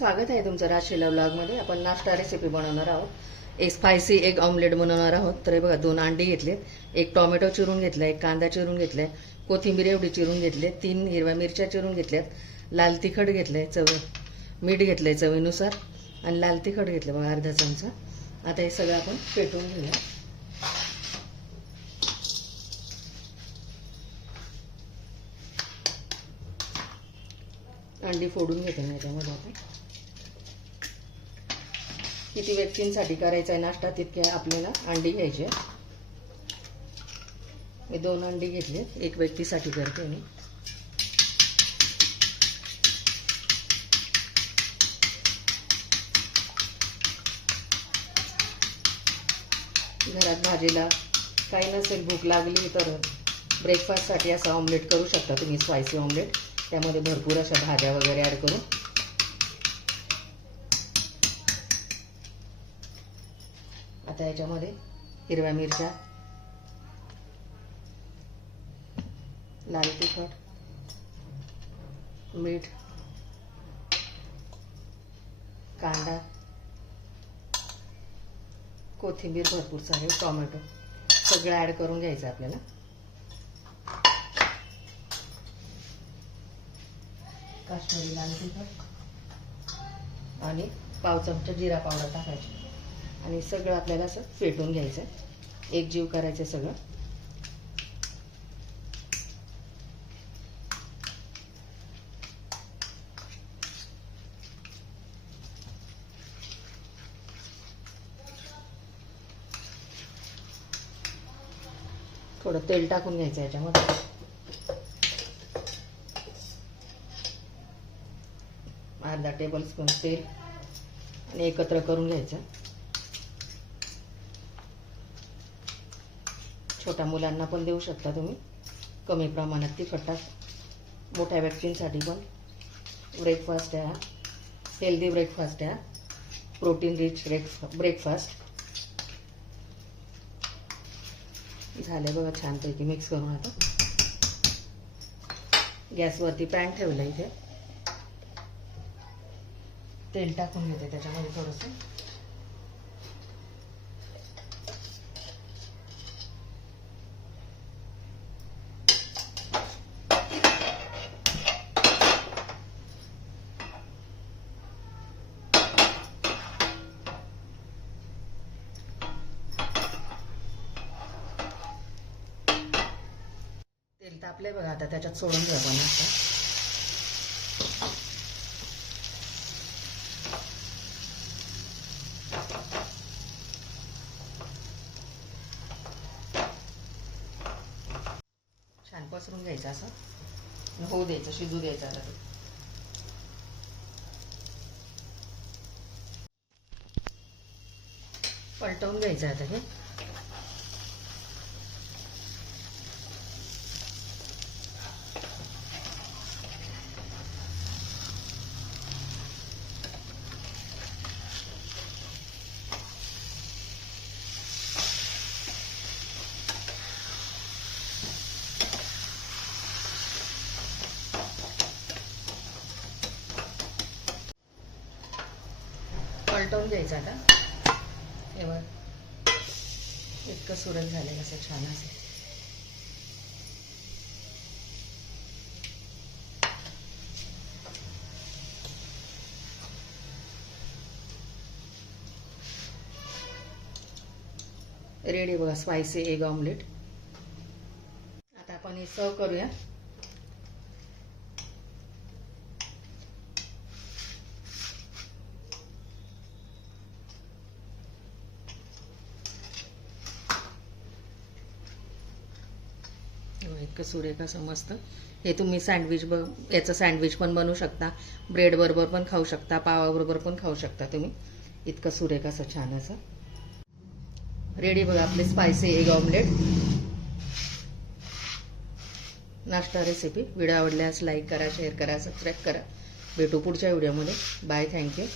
स्वागत आहे तुमचं राजशिला ब्लॉगमध्ये। आपण नाश्ता रेसिपी बनवणार आहोत। एक स्पायसी एग ऑमलेट बनवणार आहोत। तर हे बघा, 2 अंडी घेतलेत, एक टोमॅटो चिरून घेतला, एक कांदा चिरून घेतलाय, कोथिंबीर एवढी चिरून घेतली, 3 हिरव्या मिरच्या चिरून घेतल्यात, लाल तिखट घेतलंय, मीठ घेतलंय चवीनुसार, आणि लाल तिखट घेतलं बघा अर्धा चमचा। आता हे सगळं आपण फेटून घेऊया। अंडी फोडून घेते मी याच्यामध्ये। आता किती व्यक्तींसाठी करायचा आहे नाश्ता तितके आपल्याला अंडी घ्यायचे। मी 2 अंडी घेतले, एक व्यक्तीसाठी करते मी। घरात भाजीला काही नसेल, भूक लागली तर ब्रेकफास्टसाठी असं ऑमलेट करू शकता तुम्ही, स्पायसी ऑमलेट। त्यामध्ये भरपूर अशा भाज्या वगैरे ॲड करून। आता याच्यामध्ये हिरव्या मिरच्या, लाल तिखट, मीठ, कांदा, कोथिंबीर भरपूर सारे, टोमॅटो सगळं ॲड करून घ्यायचं आपल्याला। काश्मीरी लाल तिखट आणि पाव चमचा जिरा पावडर टाकायची, आणि सगळं आपल्याला असं फेटून घ्यायचं, एकजीव करायचं सगळं। थोडं तेल टाकून घ्यायचं याच्यामध्ये, अर्धा टेबलस्पून तेल, आणि एकत्र करून घ्यायचं। छोट्या मुलांना पण देऊ शकता तुम्ही, कमी प्रमाणात तिखट टाक। मोठ्या व्यक्तींसाठी पण ब्रेकफास्ट आहे, हेल्दी ब्रेकफास्ट आहे, प्रोटीन रिच ब्रेकफास्ट। झाले बघा छानपैकी मिक्स करून। आता गॅसवरती पॅन ठेवलं, इथे तेल टाकून घेते त्याच्यामध्ये थोडंसं। तेल तापले बघा, आता त्याच्यात सोडून घ्या आपण आता। छान पसरून घ्यायचं, असं होऊ द्यायचं, शिजू द्यायचं। आता ते पलटवून घ्यायचं आता हे। पलटवून घ्यायचं आता, हे बघ इतकं सुरत झालं असं छान असं। रेडी बघा स्पायसी एग ऑमलेट। आता आपण हे सर्व करूया। इतकं सुरेख असं मस्त। हे तुम्ही याचं सँडविच पण बनवू शकता, ब्रेड बरोबर पण खाऊ शकता, पावाबरोबर पण खाऊ शकता तुम्ही। इतकं सुरेख असं छान असं रेडी बघा आपले स्पायसी एग ऑमलेट नाश्ता रेसिपी। व्हिडिओ आवडल्यास लाईक करा, शेअर करा, सबस्क्राईब करा। भेटू पुढच्या व्हिडिओमध्ये। Bye, thank you.